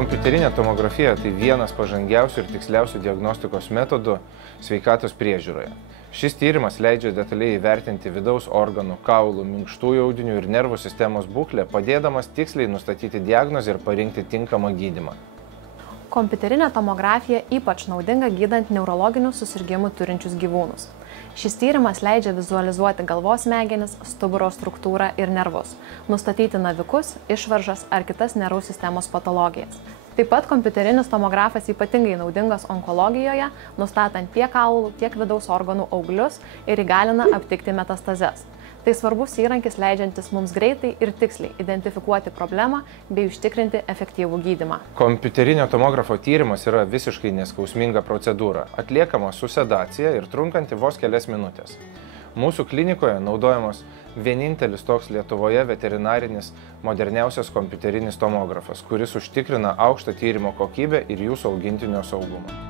Kompiuterinė tomografija tai vienas pažangiausių ir tiksliausių diagnostikos metodų sveikatos priežiūroje. Šis tyrimas leidžia detaliai įvertinti vidaus organų, kaulų, minkštųjų audinių ir nervų sistemos būklę, padėdamas tiksliai nustatyti diagnozę ir parinkti tinkamą gydymą. Kompiuterinė tomografija ypač naudinga gydant neurologinių susirgimų turinčius gyvūnus. Šis tyrimas leidžia vizualizuoti galvos smegenis, stuburo struktūrą ir nervus, nustatyti navikus, išvaržas ar kitas nervų sistemos patologijas. Taip pat kompiuterinis tomografas ypatingai naudingas onkologijoje, nustatant tiek kaulų, tiek vidaus organų auglius ir įgalina aptikti metastazes. Tai svarbus įrankis leidžiantis mums greitai ir tiksliai identifikuoti problemą bei užtikrinti efektyvų gydymą. Kompiuterinio tomografo tyrimas yra visiškai neskausminga procedūra, atliekama su sedacija ir trunkanti vos kelias minutės. Mūsų klinikoje naudojamas vienintelis toks Lietuvoje veterinarinis moderniausias kompiuterinis tomografas, kuris užtikrina aukštą tyrimo kokybę ir jūsų augintinio saugumą.